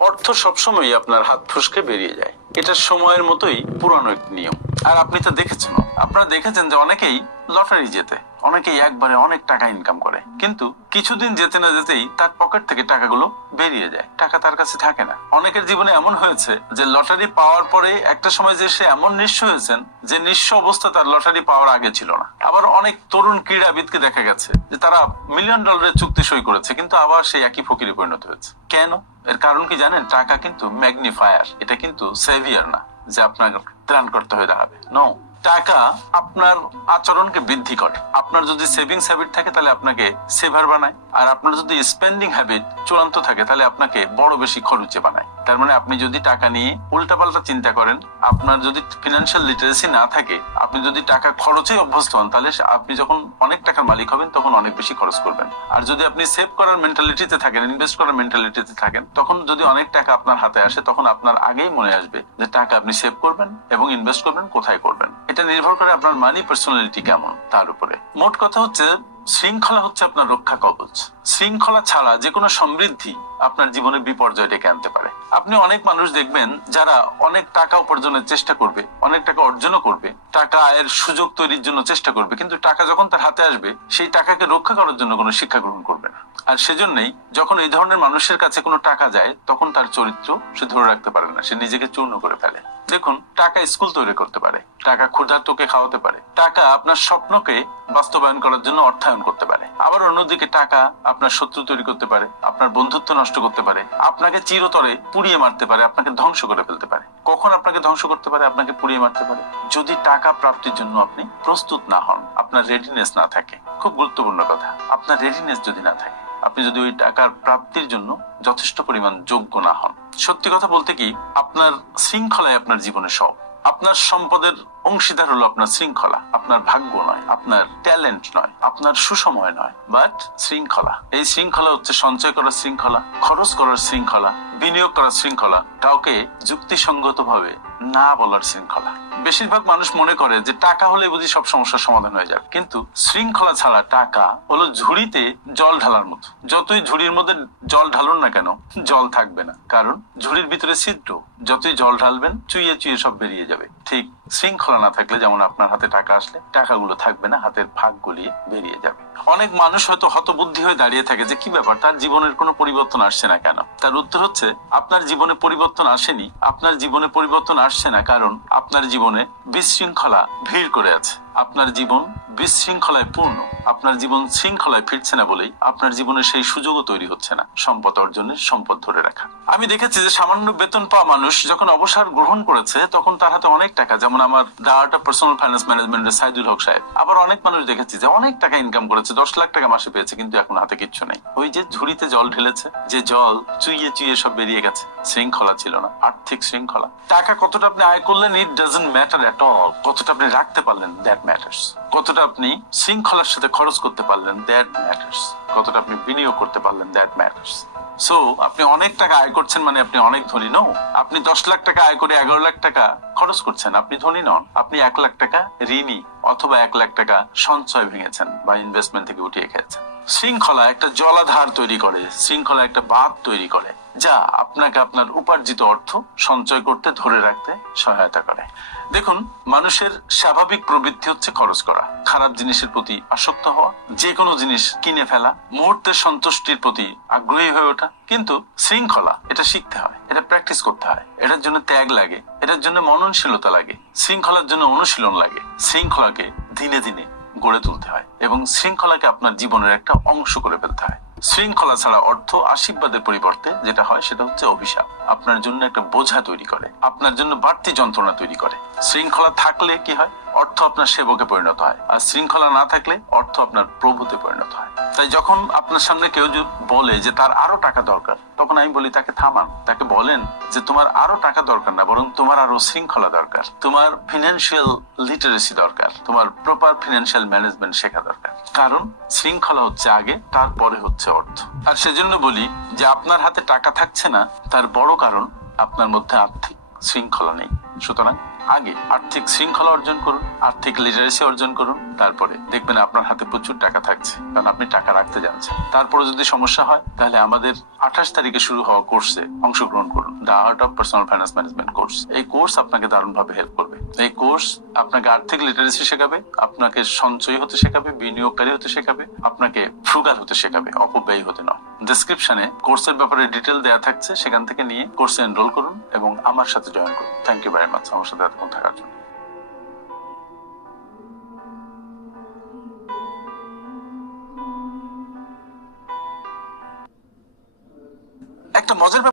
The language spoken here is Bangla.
অর্থ সবসময় আপনার হাত ফুসকে বেরিয়ে যায়। এটা সময়ের মতোই পুরানো একটি নিয়ম। আর আপনি তো দেখেছেন আপনারা দেখেছেন যে অনেকেই লটারি জেতে। অনেকেই একবারে অনেক টাকা ইনকাম করে। কিন্তু কিছুদিন যেতে না যেতেই তার পকেট থেকে টাকাগুলো বেরিয়ে যায়। টাকা তার কাছে থাকে না। অনেকের জীবনে এমন হয়েছে যে লটারি পাওয়ার পরে একটা সময় যে সে এমন নিঃস্ব হয়েছেন যে নিঃস্ব অবস্থা তার লটারি পাওয়ার আগে ছিল না। আবার অনেক তরুণ ক্রীড়াবিদকে দেখা গেছে যে তারা মিলিয়ন ডলারের চুক্তি সই করেছে, কিন্তু আবার সেই একই ফকিরে পরিণত হয়েছে। কেন? এর কারণ কি জানেন? টাকা কিন্তু ম্যাগনিফায়ার এটা কিন্তু সেভিয়ার না, যে আপনাকে ত্রাণ করতে হয়ে দাঁড়াবে। নো টাকা আপনার আচরণকে বৃদ্ধি করে। আপনার যদি সেভিংস হ্যাবিট থাকে, তাহলে আপনাকে সেভার বানায়। আর আপনার যদি স্পেন্ডিং হ্যাবিট চূড়ান্ত থাকে, তাহলে আপনাকে বড় বেশি খরচে বানায়। তার মানে আপনি যদি টাকা নিয়ে উল্টাপাল্টা চিন্তা করেন, আপনার যদি ফিনান্সিয়াল লিটারেসি না থাকে, আপনি যদি টাকা খরচে অভ্যস্ত হন, তাহলে আপনি যখন অনেক টাকার মালিক হবেন, তখন অনেক বেশি খরচ করবেন। আর যদি আপনি সেভ করার মেন্টালিটিতে থাকেন ইনভেস্ট করার মেন্টালিটিতে থাকেন, তখন যদি অনেক টাকা আপনার হাতে আসে, তখন আপনার আগেই মনে আসবে যে টাকা আপনি সেভ করবেন এবং ইনভেস্ট করবেন, কোথায় করবেন। এটা নির্ভর করে আপনার মানি পার্সোনালিটি কেমন তার উপরে। মোট কথা হচ্ছে শৃঙ্খলা হচ্ছে আপনার রক্ষা কবচ। শৃঙ্খলা ছাড়া যে কোনো সমৃদ্ধি আপনার জীবনে বিপর্যয় ডেকে আনতে পারে। আপনি অনেক মানুষ দেখবেন যারা অনেক টাকা উপার্জনের চেষ্টা করবে, অনেক টাকা অর্জনও করবে, টাকা আয়ের সুযোগ তৈরির জন্য চেষ্টা করবে, কিন্তু টাকা যখন তার হাতে আসবে, সেই টাকাকে রক্ষা করার জন্য কোনো শিক্ষা গ্রহণ করবে না। আর সেজন্যই যখন এই ধরনের মানুষের কাছে কোনো টাকা যায়, তখন তার চরিত্র সে ধরে রাখতে পারে না, সে নিজেকে চূর্ণ করে ফেলে। দেখুন, টাকা স্কুল তৈরি করতে পারে, টাকা ক্ষুধার্তকে খাওয়াতে পারে, টাকা আপনার স্বপ্নকে বাস্তবায়ন করার জন্য অর্থায়ন করতে পারে, আবার অন্যদিকে টাকা আপনার শত্রু তৈরি করতে পারে, আপনার বন্ধুত্ব নষ্ট করতে পারে, আপনাকে চিরতরে পুড়িয়ে মারতে পারে, আপনাকে ধ্বংস করে ফেলতে পারে। কখন আপনাকে ধ্বংস করতে পারে? আপনাকে পুড়িয়ে মারতে পারে। যদি টাকা প্রাপ্তির জন্য আপনি প্রস্তুত না হন, আপনার রেডিনেস না থাকে, খুব গুরুত্বপূর্ণ কথা, আপনার রেডিনেস যদি না থাকে আপনি যদি ওই টাকার প্রাপ্তির জন্য যথেষ্ট পরিমাণ যোগ্য না হন। সত্যি কথা বলতে কি, আপনার শৃঙ্খলায় আপনার জীবনে সব। আপনার সম্পদের অংশীদার হলো আপনার শৃঙ্খলা। আপনার ভাগ্য নয়, আপনার ট্যালেন্ট নয়, আপনার সুসময় নয় বাট শৃঙ্খলা। এই শৃঙ্খলা হচ্ছে সঞ্চয় করার শৃঙ্খলা, খরচ করার শৃঙ্খলা, বিনিয়োগ করার শৃঙ্খলা, কাউকে যুক্তিসঙ্গত ভাবে না বলার শৃঙ্খলা। বেশিরভাগ মানুষ মনে করে যে টাকা হলে বুঝি সব সমস্যার সমাধান হয়ে যাবে। কিন্তু শৃঙ্খলা ছাড়া টাকা হলো ঝুড়িতে জল ঢালার মতো। যতই ঝুড়ির মধ্যে জল ঢালুন না কেন, জল থাকবে না। কারণ ঝুড়ির ভিতরে ছিদ্র, যতই জল ঢালবেন, চুইয়ে চুইয়ে সব বেরিয়ে যাবে। ঠিক, শৃঙ্খলা না থাকলে যেমন আপনার হাতে টাকা আসলে, টাকাগুলো থাকবে না, হাতের ভাগ গলিয়ে বেরিয়ে যাবে। অনেক মানুষ হয়তো হতবুদ্ধি হয়ে দাঁড়িয়ে থাকে যে, কি ব্যাপার? তার জীবনের কোনো পরিবর্তন আসছে না কেন? তার উত্তর হচ্ছে, আপনার জীবনে পরিবর্তন আসেনি। আপনার জীবনে পরিবর্তন আসছে না কারণ আপনার জীবনে বিশৃঙ্খলা ভিড় করে আছে। আপনার জীবন বিশৃঙ্খলায় পূর্ণ। আপনার জীবন শৃঙ্খলায় ফিরছে না বলেই আপনার জীবনে সেই সুযোগও তৈরি হচ্ছে না। সম্পদ অর্জনের সম্পদ ধরে রাখা। আমি দেখেছি যে, সামান্য বেতন পাওয়া মানুষ যখন অবসর গ্রহণ করেছে, তখন তার হাতে অনেক টাকা, যেমন আমার দা পার্সোনাল ফাইন্যান্স ম্যানেজমেন্টের সাইদুল হক সাহেব। আবার অনেক মানুষ দেখেছি যে, অনেক টাকা ইনকাম করেছে দশ লাখ টাকা মাসে পেয়েছে, কিন্তু এখন হাতে কিচ্ছু নেই। ওই যে ঝুড়িতে জল ঢেলেছে, যে জল চুইয়ে চুইয়ে সব বেরিয়ে গেছে, শৃঙ্খলা ছিল না, আর্থিক শৃঙ্খলা। টাকা কতটা আপনি আয় করলেন it doesn't matter at all কতটা আপনি রাখতে পারলেন দ্যাট ম্যাটার্স কতটা আপনি শৃঙ্খলার সাথে খরচ করতে পারলেন দ্যাট ম্যাটার্স কতটা আপনি বিনিয়োগ করতে পারলেন দ্যাট ম্যাটার্স সো আপনি অনেক টাকা আয় করছেন মানে আপনি অনেক ধনী নও আপনি দশ লাখ টাকা আয় করে এগারো লাখ টাকা খরচ করছেন, আপনি ধনী নন। আপনি এক লাখ টাকা ঋণই অথবা এক লাখ টাকা সঞ্চয় ভেঙেছেন বা ইনভেস্টমেন্ট থেকে উঠিয়ে খেয়েছেন। শৃঙ্খলা একটা জলাধার তৈরি করে, শৃঙ্খলা একটা বাঁধ তৈরি করে। যা আপনাকে আপনার উপার্জিত অর্থ সঞ্চয় করতে ধরে রাখতে সহায়তা করে। দেখুন, মানুষের স্বাভাবিক প্রবৃত্তি হচ্ছে খরচ করা। খারাপ জিনিসের প্রতি আসক্ত হওয়া যে কোনো জিনিস কিনে ফেলা, মুহূর্তের সন্তুষ্টির প্রতি আগ্রহী হয়ে ওঠা, কিন্তু শৃঙ্খলা, এটা শিখতে হয়, এটা প্র্যাকটিস করতে হয়। এটার জন্য ত্যাগ লাগে, এটার জন্য মননশীলতা লাগে, শৃঙ্খলার জন্য অনুশীলন লাগে। শৃঙ্খলাকে দিনে দিনে গড়ে তুলতে হয় এবং শৃঙ্খলাকে আপনার জীবনের একটা অংশ করে ফেলতে হয়। শৃঙ্খলা ছাড়া অর্থ আশীর্বাদের পরিবর্তে যেটা হয় সেটা হচ্ছে অভিশাপ। আপনার জন্য একটা বোঝা তৈরি করে। আপনার জন্য বাড়তি যন্ত্রণা তৈরি করে। শৃঙ্খলা থাকলে কি হয়? অর্থ আপনার সেবকে পরিণত হয়। আর শৃঙ্খলা না থাকলে অর্থ আপনার প্রভুতে পরিণত হয়। তাই যখন আপনার সামনে কেউ বলে যে তার আরও টাকা দরকার, তখন আমি বলি, তাকে থামান। তাকে বলেন যে, তোমার আরও টাকা দরকার না, বরং তোমার আরও শৃঙ্খলা দরকার। তোমার ফিনান্সিয়াল লিটারেসি দরকার। তোমার প্রপার ফিনান্সিয়াল ম্যানেজমেন্ট শেখা দরকার। কারণ শৃঙ্খলা হচ্ছে আগে, তারপরে হচ্ছে অর্থ। আর সেজন্য বলি যে, আপনার হাতে টাকা থাকছে না, তার বড় কারণ আপনার মধ্যে আর্থিক। শৃঙ্খলা নেই। সুতরাং আগে আর্থিক শৃঙ্খলা অর্জন করুন, আর্থিক লিটারেসি অর্জন করুন, তারপরে দেখবেন আপনার হাতে প্রচুর টাকা থাকছে, কারণ আপনি টাকা রাখতে জানছেন তারপরে যদি সমস্যা হয়, তাহলে আমাদের আঠাশ তারিখে শুরু হওয়া কোর্সে অংশগ্রহণ করুন the art of personal finance management course এই কোর্স আপনাকে দারুণভাবে হেল্প করবে। এই কোর্স আপনাকে আর্থিক লিটারেসি শেখাবে, আপনাকে সঞ্চয় হতে শেখাবে, বিনিয়োগকারী হতে শেখাবে, আপনাকে ফ্রুগাল হতে শেখাবে, অপব্যয়ী হতে নয়। ডিসক্রিপশনে কোর্সের ব্যাপারে ডিটেল দেওয়া থাকছে, সেখান থেকে নিয়ে কোর্সে এনরোল করুন এবং আমার সাথে জয়েন করুন। থ্যাংক ইউ ভেরি মাচ আমার সাথে এতক্ষণ থাকার জন্য। একটা মজার